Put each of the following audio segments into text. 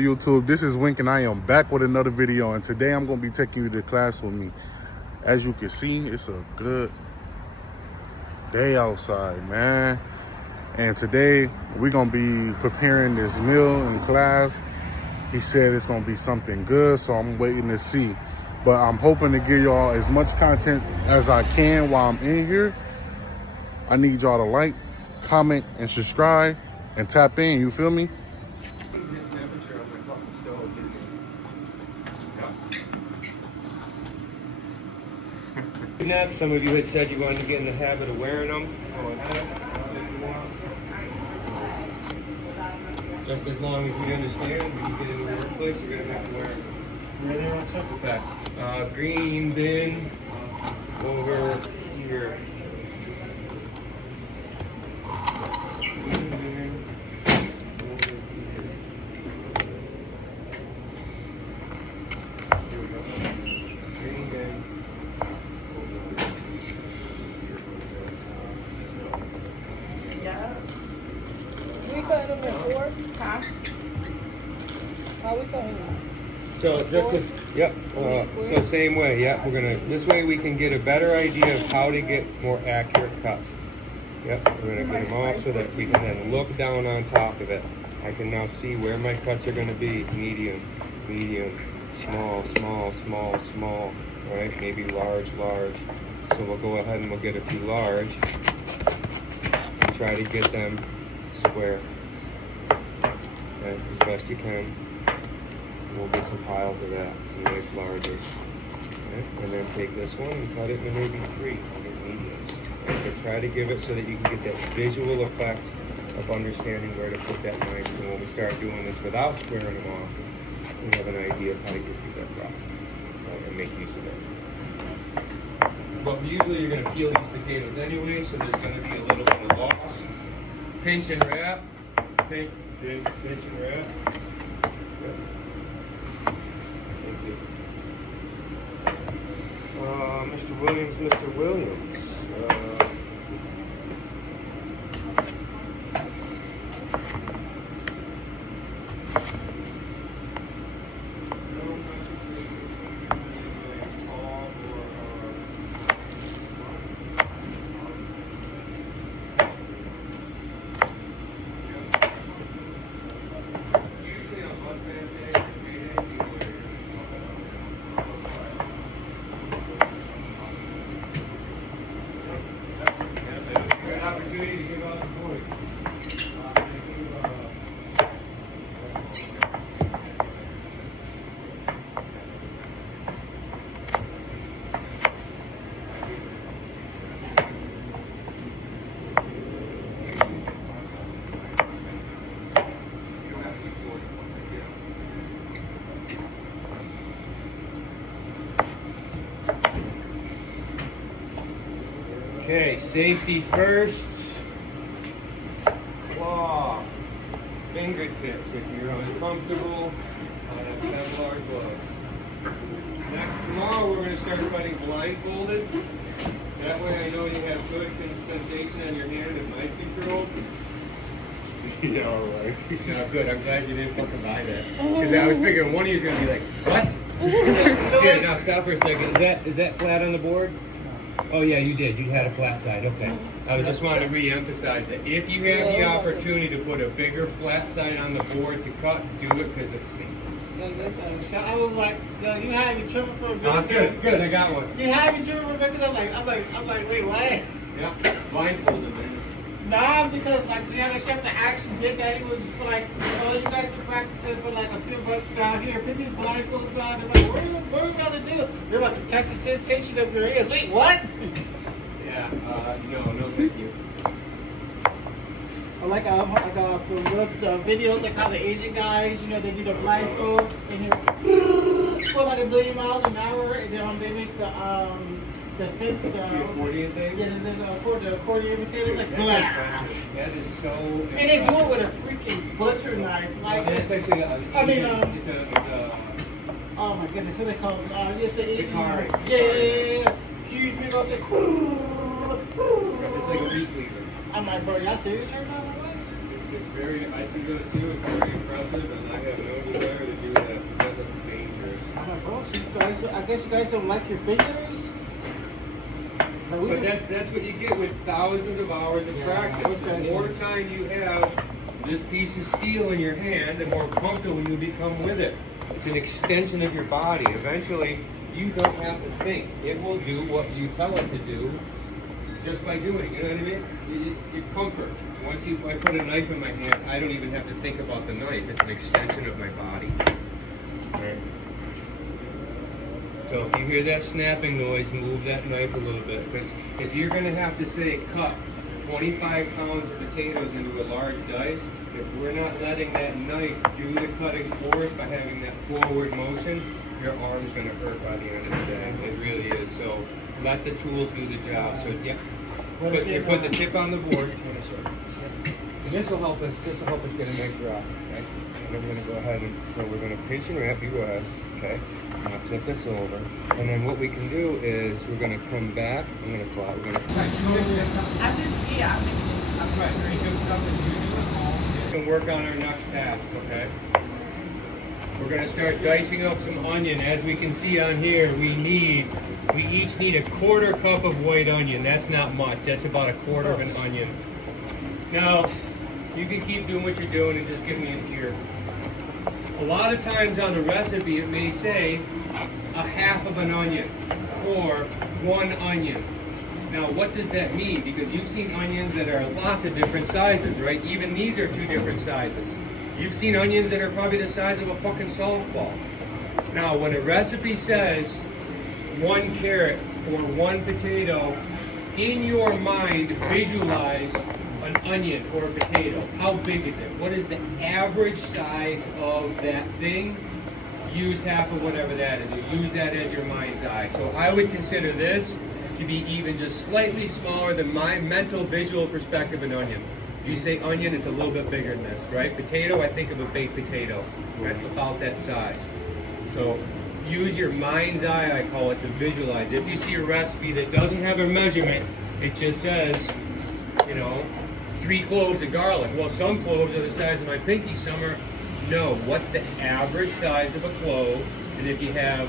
good, YouTube? This is Wink and I am back with another video, and today I'm going to be taking you to class with me. As you can see, it's a good day outside, man. And today we're going to be preparing this meal in class. He said it's going to be something good, so I'm waiting to see. But I'm hoping to give y'all as much content as I can while I'm in here. I need y'all to like, comment, and subscribe, and tap in, you feel me? Some of you had said you wanted to get in the habit of wearing them. Just as long as we understand, when you get into the workplace, you're going to have to wear them. Where they on such effect? Green bin over here. Green bin over here. Here we go. Green bin. Yeah. We put them in four, huh? How we going? So just this, yep. So same way, yep. We're gonna this way we can get a better idea of how to get more accurate cuts. Yep. We're gonna get them off so that we can then look down on top of it. I can now see where my cuts are gonna be: medium, medium, small, small, small, small. Right? Maybe large, large. So we'll go ahead and we'll get a few large. And try to get them square. Okay, as best you can. We'll get some piles of that, some nice larges. Okay? And then take this one and cut it into maybe three. I'll get mediums. Okay? But try to give it so that you can get that visual effect of understanding where to put that knife. So when we start doing this without squaring them off, we have an idea of how to get through that problem, right? And make use of it. But usually you're going to peel these potatoes anyway, so there's going to be a little bit of loss. Pinch and wrap. Pinch and wrap. Good. Thank you. Mr. Williams. Opportunity to give out the point. Okay, safety first. Claw. Fingertips if you're uncomfortable. Have Kevlar gloves. Next, tomorrow we're going to start cutting blindfolded. That way I know you have good sensation on your hand and mind control. Yeah, alright. No, good. I'm glad you didn't fucking buy that. Because I was figuring one of you was going to be like, what? Here, now stop for a second. Is that flat on the board? Oh yeah, you did. You had a flat side. Okay. I just wanted to re-emphasize that if you have the opportunity to put a bigger flat side on the board to cut, do it because it's safe. I was like, yo, you had me tripping for a bit. Good. I got one. You had me tripping for a bit because I'm like, wait, what? Yeah, blindfolded, man. Nah, because like we had a chef that actually did that. He was just like, oh, you guys can practice it for like a few bucks down here. Put these blindfolds on. They're like, what are we about to do? They're about to touch the sensation of your ears. Wait, what? Yeah, no, thank you. Or like from those videos, like how the Asian guys, they do the blindfold and you for like 1,000,000 miles an hour, and then they make the fence The accordion thing? Yeah, and then the accordion imitator, like blah. That is so. And they do it with a freaking butcher knife, like. That's actually. It's a. Oh my goodness, what they call it? It's a Hikari. Yeah, huge big old thing. It's like a meat cleaver. I'm like, bro, y'all serious right now? It's very, I see those too, it's very impressive, and I have no desire to do that. That looks dangerous. I don't know, so you guys, I guess you guys don't like your fingers? But that's what you get with thousands of hours of practice. Okay. The more time you have this piece of steel in your hand, the more comfortable you become with it. It's an extension of your body. Eventually, you don't have to think. It will do what you tell it to do just by doing. You know what I mean? Your comfort. Once I put a knife in my hand, I don't even have to think about the knife. It's an extension of my body. Right. So if you hear that snapping noise, move that knife a little bit. Because if you're going to have to say cut 25 pounds of potatoes into a large dice, if we're not letting that knife do the cutting for us by having that forward motion, your arm's going to hurt by the end of the day. It really is. So let the tools do the job. So yeah, put the tip on the board. This will help us. This will help us get a nice drop. Okay. And then we're going to go ahead and so we're going to pinch and wrap. You go ahead. Okay. I'm going to flip this over, and then what we can do is we're going to come back. I'm going to pull out. We're going to. I mixed it. We can work on our next task. Okay. We're going to start dicing up some onion. As we can see on here, we each need a quarter cup of white onion. That's not much. That's about a quarter of an onion. Now, you can keep doing what you're doing and just give me an ear. A lot of times on the recipe, it may say a half of an onion or 1 onion. Now, what does that mean? Because you've seen onions that are lots of different sizes, right? Even these are 2 different sizes. You've seen onions that are probably the size of a fucking softball. Now, when a recipe says 1 carrot or 1 potato, in your mind, visualize an onion or a potato. How big is it? What is the average size of that thing? Use half of whatever that is. Or use that as your mind's eye. So I would consider this to be even just slightly smaller than my mental visual perspective of an onion. You say onion, it's a little bit bigger than this, right? Potato, I think of a baked potato, right? About that size. So use your mind's eye, I call it, to visualize. If you see a recipe that doesn't have a measurement, it just says, you know, 3 cloves of garlic. Well, some cloves are the size of my pinky, some are, no. What's the average size of a clove? And if you have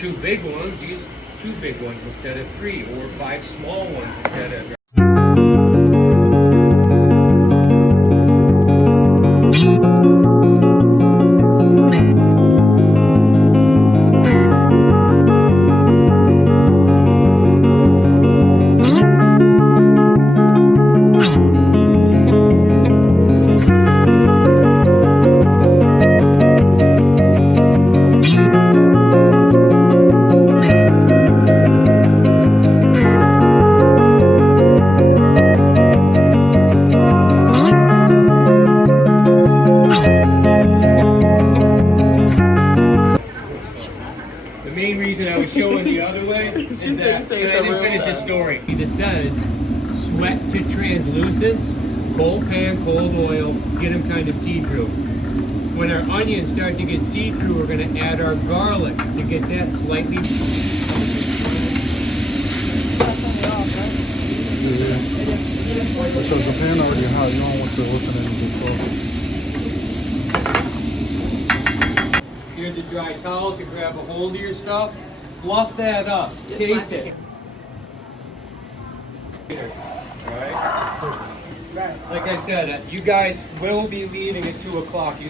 2 big ones, use 2 big ones instead of 3, or 5 small ones instead of... It says sweat to translucence, cold pan, cold oil, get them kind of see-through. When our onions start to get see-through, we're going to add our garlic to get that slightly... Because the pan already hot, you don't want to listen to get cold. Here's a dry towel to grab a hold of your stuff. Fluff that up. Taste it. Alright? Like I said, you guys will be leaving at 2 o'clock.